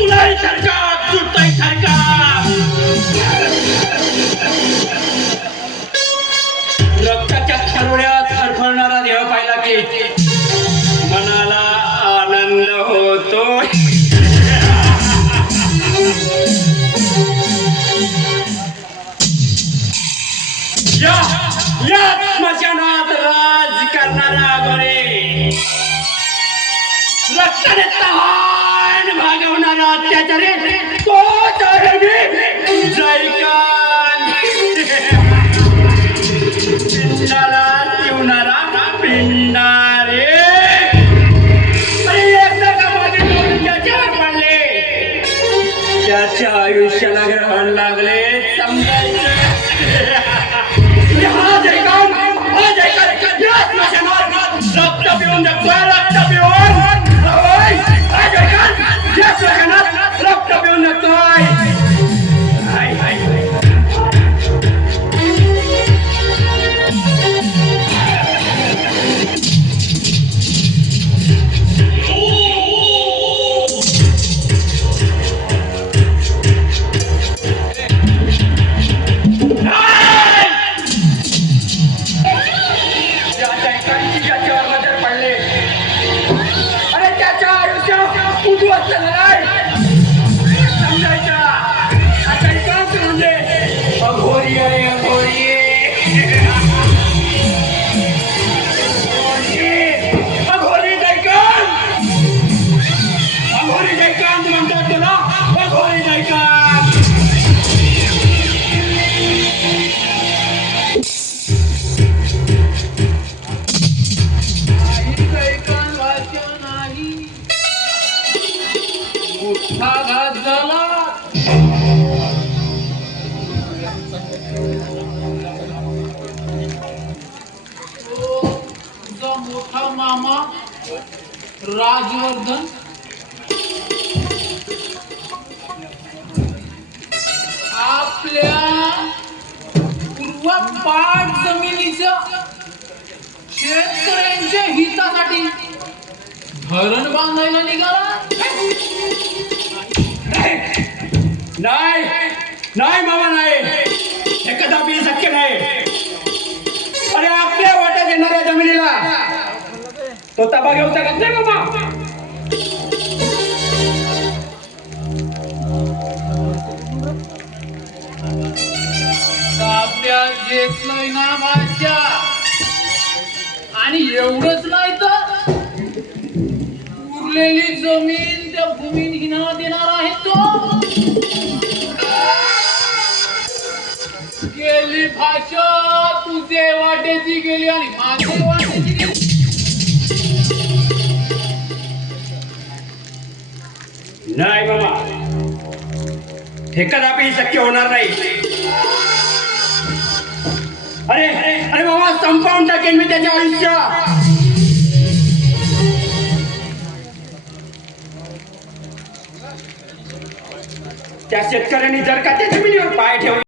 तुलाही सारखा तुझाही सारखा रक्ताच्या खरोड्यात फडफडणारा देह पाहिला की मनाला आनंद होतो. या स्मशानात राज करणारा गोरे, रक्ताने तहान भागवणारा अत्याचारी तो तर मी जयकान. पिंडाला ठेवणारा पिंडारे एकदा का माझे डोळे त्याच्यावर पडले, त्याच्या आयुष्याला ग्रहण लागले समजायचं. रक्त पिऊन जगतोय, रक्त पिऊन रक्त पिऊन जगतोय. मोठा मामा राजवर्धन आपल्या पूर्व पाट जमिनीच्या शेतकऱ्यांच्या हितासाठी धरण बांधायला निघाला. नाही नाही मामा, नाही, हे कदापि शक्य नाही. अरे आपल्या वाट्यात येणाऱ्या जमिनीला तो ताबा घेऊ शकत नाही मामा. ताब्यात घेतलंय ना माझ्या, आणि एवढंच नाही तर उरलेली जमीन त्या भूमिहीनाला देणार आहे तो. गेली भाषा तुझे वाटेची गेली आणि माझे वाटेची गेली. नाही मामा, हे कदापि शक्य होणार नाही. अरे अरे मामा, संपवून टाकेन मी त्याचे आयुष्य. त्या शेतकऱ्यांनी जर का त्या जमिनीवर पाय ठेवला